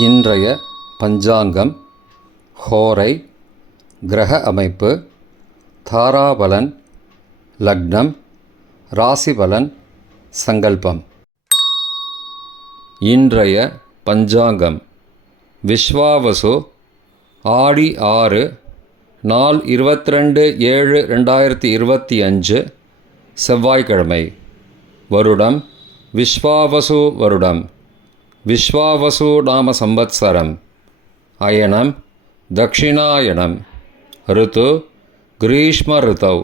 இன்றைய பஞ்சாங்கம், ஹோரை, கிரக அமைப்பு, தாராபலன், லக்னம், ராசிபலன், சங்கல்பம். இன்றைய பஞ்சாங்கம் விஸ்வாவசு ஆடி 6 நாள் 22/7/2025 செவ்வாய்க்கிழமை. வருடம் விஸ்வாவசு வருடம். விஸ்வாவசு நாம சம்பத்சரம். அயனம் தக்ஷிணாயனம். ரித்து கிரீஷ்ம ரித்தௌ.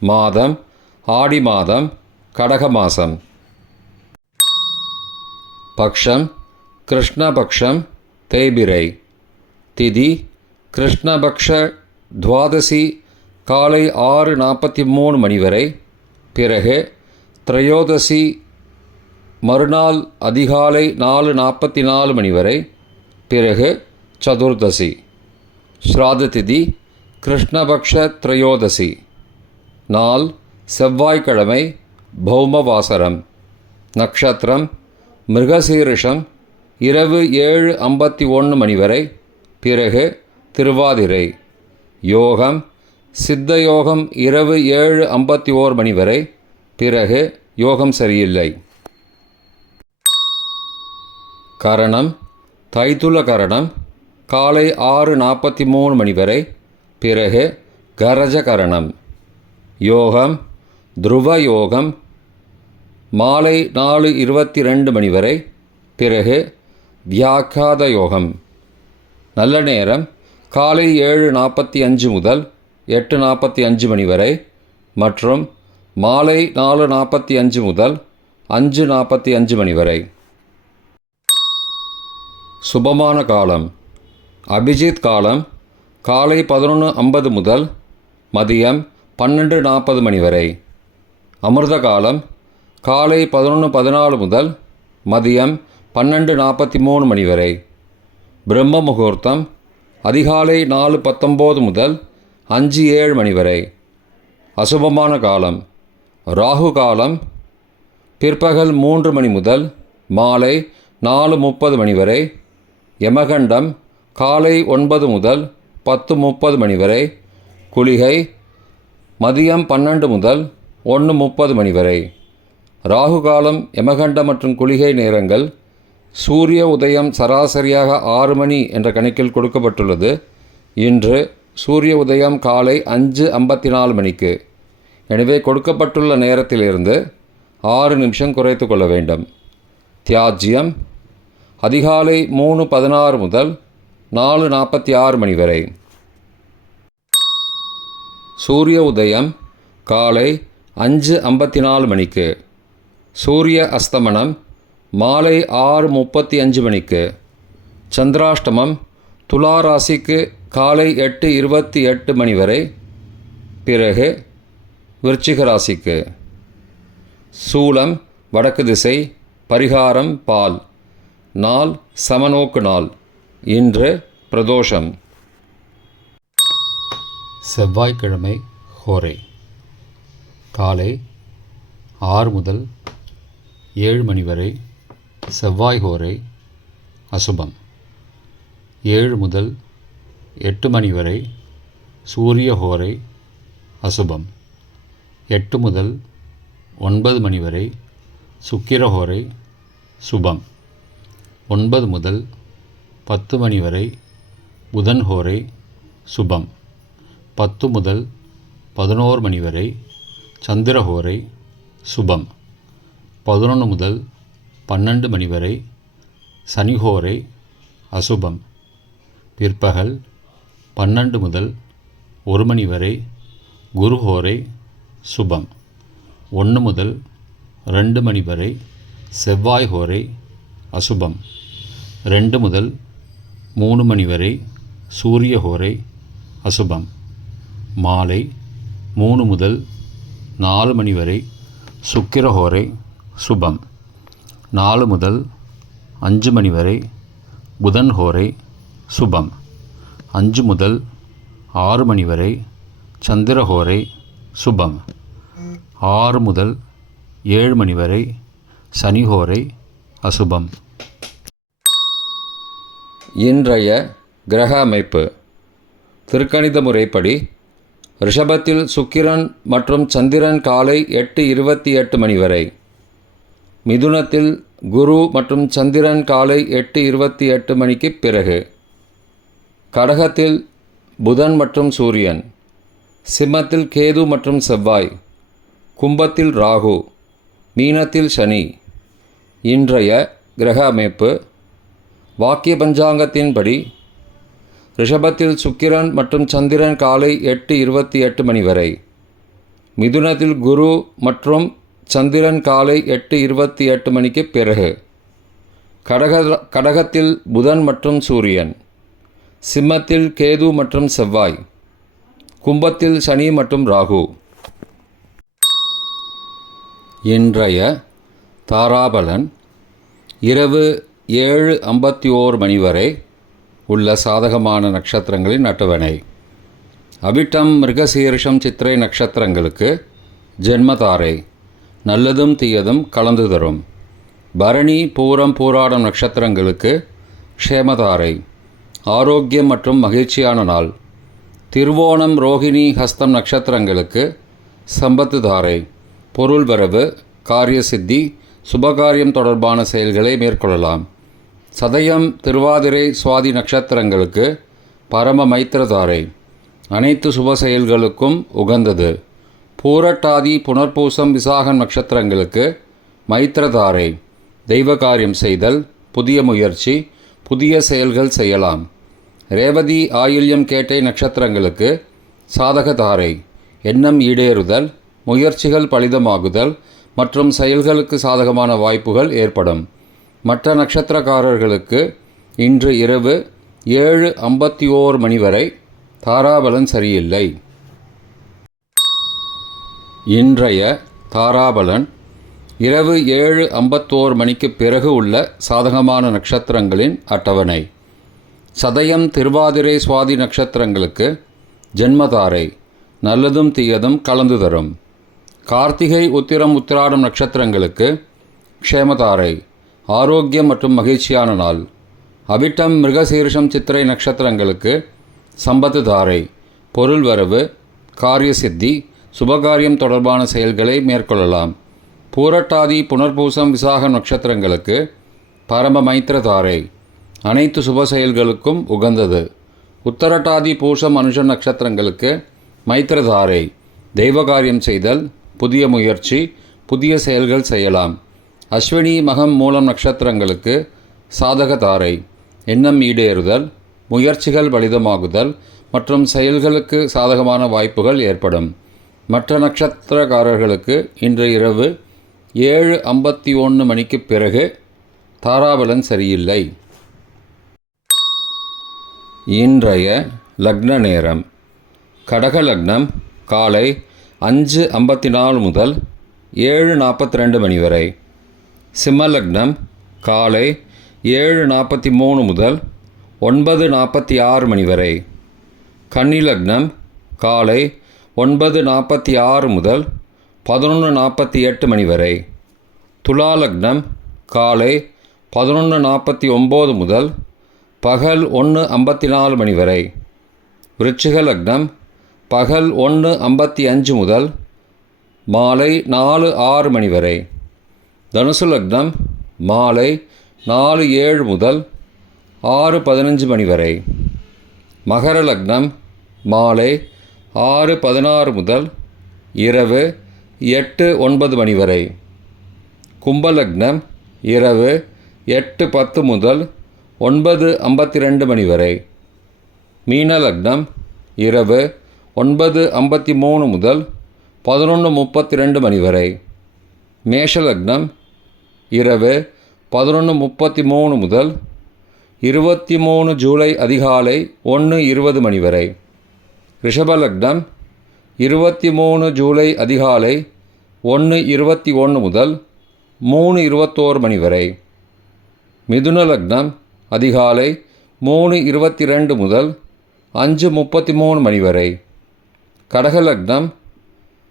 மாதம் ஆடி மாதம், கடக மாதம். பக்ஷம் கிருஷ்ணபக்ஷம், தேய்பிரை. திதி கிருஷ்ணபக்ஷ துவாதசி காலை 6:43 மணி வரை. பிறகு திரையோதசி மறுநாள் அதிகாலை 4:44 மணி வரை. பிறகு சதுர்தசி. ஸ்ராத திதி கிருஷ்ணபக்ஷ திரையோதசி. நாள் செவ்வாய்க்கிழமை, பௌமவாசரம். நக்ஷத்திரம் மிருகசீரிஷம் இரவு 7:51 மணி வரை. பிறகு திருவாதிரை. யோகம் சித்தயோகம் இரவு 7:51 மணி வரை. பிறகு யோகம் சரியில்லை. கரணம் தைத்துல கரணம் காலை 6:43 மணி வரை. பிறகு கரஜ கரணம். யோகம் துருவ யோகம் மாலை 4:22 மணி வரை. பிறகு வியாக்காத யோகம். நல்ல நேரம் காலை 7:45 முதல் 8:45 மணி வரை மற்றும் மாலை 4:45 முதல் 5:45 மணி வரை. சுபமான காலம் அபிஜித் காலம் காலை 11:50 முதல் மதியம் 12:40 மணி வரை. அமிர்த காலம் காலை 11:14 முதல் மதியம் 12:43 மணி வரை. பிரம்ம முகூர்த்தம் அதிகாலை 4:19 முதல் 5:07 மணி வரை. அசுபமான காலம் ராகு காலம் பிற்பகல் 3 மணி முதல் மாலை 4:30 மணி வரை. யமகண்டம் காலை 9 முதல் 10:30 மணி வரை. குளிகை மதியம் 12 முதல் 1:30 மணி வரை. ராகு காலம், யமகண்டம் மற்றும் குளிகை நேரங்கள் சூரிய உதயம் சராசரியாக 6 மணி என்ற கணக்கில் கொடுக்கப்பட்டுள்ளது. இன்று சூரிய உதயம் காலை 5:54 மணிக்கு. எனவே கொடுக்கப்பட்டுள்ள நேரத்திலிருந்து 6 நிமிஷம் குறைத்து கொள்ள வேண்டும். தியாஜ்யம் அதிகாலை 3:16 முதல் 4:46 மணி வரை. சூரிய உதயம் காலை 5:54 மணிக்கு. சூரிய அஸ்தமனம் மாலை 6:35 மணிக்கு. சந்திராஷ்டமம் துலா ராசிக்கு காலை 8:28 மணி வரை. பிறகு விருச்சிக ராசிக்கு. சூலம் வடக்கு திசை. பரிகாரம் பால். நாள் சமநோக்கு நாள். இன்று பிரதோஷம். செவ்வாய்க்கிழமை ஹோரை காலை 6 முதல் 7 மணி வரை செவ்வாய் ஹோரை அசுபம். 7 முதல் 8 மணி வரை சூரிய ஹோரை அசுபம். 8 முதல் 9 மணி வரை சுக்கிர ஹோரை சுபம். 9 முதல் 10 மணி வரை புதன் ஹோரை சுபம். 10 முதல் 11 மணி வரை சந்திர ஹோரை சுபம். 11 முதல் 12 மணி வரை சனி ஹோரை அசுபம். பிற்பகல் 12 முதல் 1 மணி வரை குரு ஹோரை சுபம். 1 முதல் 2 மணி வரை செவ்வாய் ஹோரை அசுபம். 2 முதல் 3 மணி வரை சூரிய ஹோரை அசுபம். மாலை 3 முதல் 4 மணி வரை சுக்கிர ஹோரை சுபம். 4 முதல் 5 மணி வரை புதன் ஹோரை சுபம். 5 முதல் 6 மணி வரை சந்திர ஹோரை சுபம். 6 முதல் 7 மணி வரை சனி ஹோரை அசுபம். இன்றைய கிரக அமைப்பு. திருக்கணித முறைப்படி ரிஷபத்தில் சுக்கிரன் மற்றும் சந்திரன் காலை 8:28 மணி வரை, மிதுனத்தில் குரு மற்றும் சந்திரன் காலை 8:28 மணிக்கு பிறகு, கடகத்தில் புதன் மற்றும் சூரியன், சிம்மத்தில் கேது மற்றும் செவ்வாய், கும்பத்தில் ராகு, மீனத்தில் சனி. இன்றைய கிரக அமைப்பு. வாக்கிய பஞ்சாங்கத்தின்படி ரிஷபத்தில் சுக்கிரன் மற்றும் சந்திரன் காலை 8:28 மணி வரை, மிதுனத்தில் குரு மற்றும் சந்திரன் காலை 8:28 மணிக்கு பிறகு, கடகத்தில் புதன் மற்றும் சூரியன், சிம்மத்தில் கேது மற்றும் செவ்வாய், கும்பத்தில் சனி மற்றும் ராகு. இன்றைய தாராபலன். இரவு 7:51 மணி வரை உள்ள சாதகமான நட்சத்திரங்களின் அட்டவணை. அவிட்டம், மிருகசீரிஷம், சித்திரை நட்சத்திரங்களுக்கு ஜென்மதாரை, நல்லதும் தீயதும் கலந்து தரும். பரணி, பூரம், பூராடம் நட்சத்திரங்களுக்கு க்ஷேமதாரை, ஆரோக்கியம் மற்றும் மகிழ்ச்சியான நாள். திருவோணம், ரோகிணி, ஹஸ்தம் நட்சத்திரங்களுக்கு சம்பத்து தாரை, பொருள் வரவு, காரிய சித்தி, சுபகாரியம் தொடர்பான செயல்களை மேற்கொள்ளலாம். சதயம், திருவாதிரை, சுவாதி நட்சத்திரங்களுக்கு பரம மைத்திரதாரை, அனைத்து சுப செயல்களுக்கும் உகந்தது. பூரட்டாதி, புனர்பூசம், விசாகம் நட்சத்திரங்களுக்கு மைத்திரதாரை, தெய்வ காரியம் செய்தல், புதிய முயற்சி, புதிய செயல்கள் செய்யலாம். ரேவதி, ஆயில்யம், கேட்டை நட்சத்திரங்களுக்கு சாதகதாரை, எண்ணம் ஈடேறுதல், முயற்சிகள் பலிதமாகுதல் மற்றும் செயல்களுக்கு சாதகமான வாய்ப்புகள் ஏற்படும். மற்ற நட்சத்திரக்காரர்களுக்கு இன்று இரவு 7:51 மணி வரை தாராபலன் சரியில்லை. இன்றைய தாராபலன். இரவு 7:51 மணிக்கு பிறகு உள்ள சாதகமான நட்சத்திரங்களின் அட்டவணை. சதயம், திருவாதிரை, சுவாதி நட்சத்திரங்களுக்கு ஜென்மதாரை, நல்லதும் தீயதும் கலந்து தரும். கார்த்திகை, உத்திரம், உத்திராடம் நட்சத்திரங்களுக்கு க்ஷேமதாரை, ஆரோக்கியம் மற்றும் மகிழ்ச்சியான நாள். அவிட்டம், மிருகசீரிஷம், சித்திரை நட்சத்திரங்களுக்கு சம்பத்து தாரை, பொருள் வரவு, காரிய சித்தி, சுபகாரியம் தொடர்பான செயல்களை மேற்கொள்ளலாம். பூரட்டாதி, புனர்பூசம், விசாகம் நட்சத்திரங்களுக்கு பரம மைத்திரதாரை, அனைத்து சுப செயல்களுக்கும் உகந்தது. உத்தரட்டாதி, பூஷம், அனுஷம் நட்சத்திரங்களுக்கு மைத்திரதாரை, தெய்வகாரியம் செய்தல், புதிய முயற்சி, புதிய செயல்கள் செய்யலாம். அஸ்வினி, மகம், மூலம் நட்சத்திரங்களுக்கு சாதகதாரை, எண்ணம் ஈடேறுதல், முயற்சிகள் பலிதமாகுதல் மற்றும் செயல்களுக்கு சாதகமான வாய்ப்புகள் ஏற்படும். மற்ற நட்சத்திரக்காரர்களுக்கு இன்று இரவு 7:51 மணிக்கு பிறகு தாராபலன் சரியில்லை. இன்றைய லக்ன நேரம். கடக லக்னம் காலை 5:54 முதல் 7:42 மணி வரை. சிம்ம லக்னம் காலை 7:43 முதல் 9:46 மணி வரை. கன்னி லக்னம் காலை 9:46 முதல் 11:48 மணி வரை. துலா லக்னம் காலை 11:49 முதல் பகல் 1:54 மணி வரை. விருச்சிக லக்னம் பகல் 1:55 முதல் மாலை 4:06 மணி வரை. தனுசு லக்னம் மாலை 4:07 முதல் 6:15 மணி வரை. மகர லக்னம் மாலை 6:16 முதல் இரவு 8:09 மணி வரை. கும்ப லக்னம் இரவு 8:10 முதல் 9:52 மணி வரை. மீன லக்னம் இரவு 9:53 முதல் 11:32 மணி வரை. மேஷ லக்னம் இரவு 11:33 முதல் 23 ஜூலை அதிகாலை 1:20 மணி வரை. ரிஷப லக்னம் 23 ஜூலை அதிகாலை 1:21 முதல் 3:21 மணி வரை. மிதுன லக்னம் அதிகாலை 3:22 முதல் 5:33 மணி வரை. கடக லக்னம்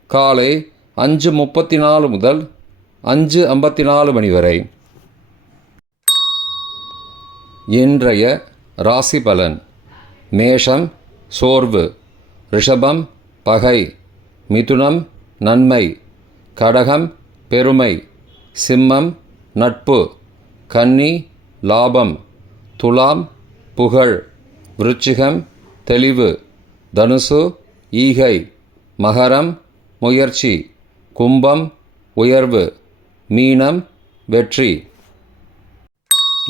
காலை 5:34 முதல் 5:54 மணி வரை. இன்றைய ராசி பலன். மேஷம் சோர்வு, ரிஷபம் பகை, மிதுனம் நன்மை, கடகம் பெருமை, சிம்மம் நட்பு, கன்னி லாபம், துலாம் புகழ், விருச்சிகம் தெளிவு, தனுசு ஈகை, மகரம் முயற்சி, கும்பம் உயர்வு, மீனம் வெற்றி.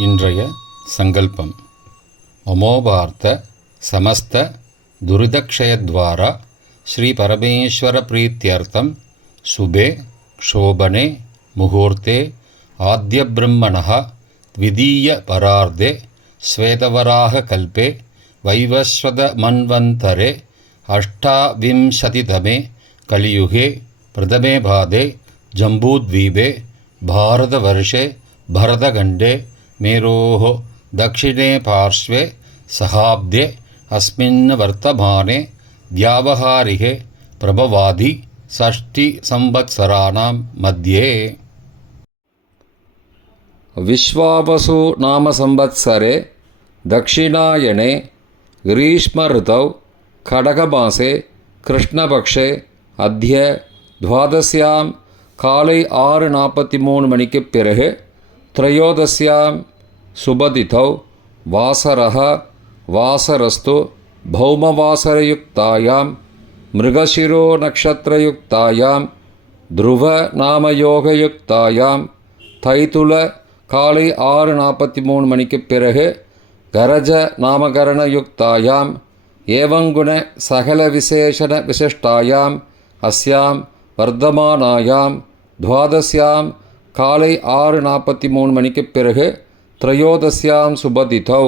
இன்றைய சங்கல்பம். அமோபார்த்த சமஸ்த துரிதக்ஷயத்வாரா ஸ்ரீ பரமேஸ்வர பிரீத்யர்த்தம் சுபே க்ஷோபனே முகூர்த்தே ஆத்ய பிரம்மணः த்விதீய பரார்த்தே ஸ்வேதவராக கல்பே வைவஸ்வத மன்வந்தரே அஷ்டாவிம்சதிதமே கலியுகே பிரதமே பாதே ஜம்பூத்வீபே பாரதவர்ஷே பரதகண்டே மேரோः दक्षिणे पार्श्वे सहाब्दे अस्मिन् वर्तमाने व्यावहारिके प्रभवादि षष्टिसंवत्सराणां मध्ये. विश्वावसु नाम संवत्सरे दक्षिणायने ग्रीष्म ऋतौ खडगमासे कृष्णपक्षे अद्य द्वादश्यां काले 6:43 मणिக்கு பிறகு त्रयोदश्यां சுபதிதௌ வாசரः வாசரஸ்து பௌமவாசரயுக்தாயாம் மிருகசிரோ நக்ஷத்ரயுக்தாயாம் த்ருவ நாமயோகயுக்தாயாம் தைதுல காலை 6:43 மணிக்கு பிறகு கரஜ நாமகரணயுக்தாயாம் ஏவங்குண சகல விசேஷண விசிஷ்டாயாம் அஸ்யாம் வர்த்தமானாயாம் துவாதஸ்யாம் காலை 6:43 மணிக்கு பிறகு त्रयोदश्यां சுபதிதௌ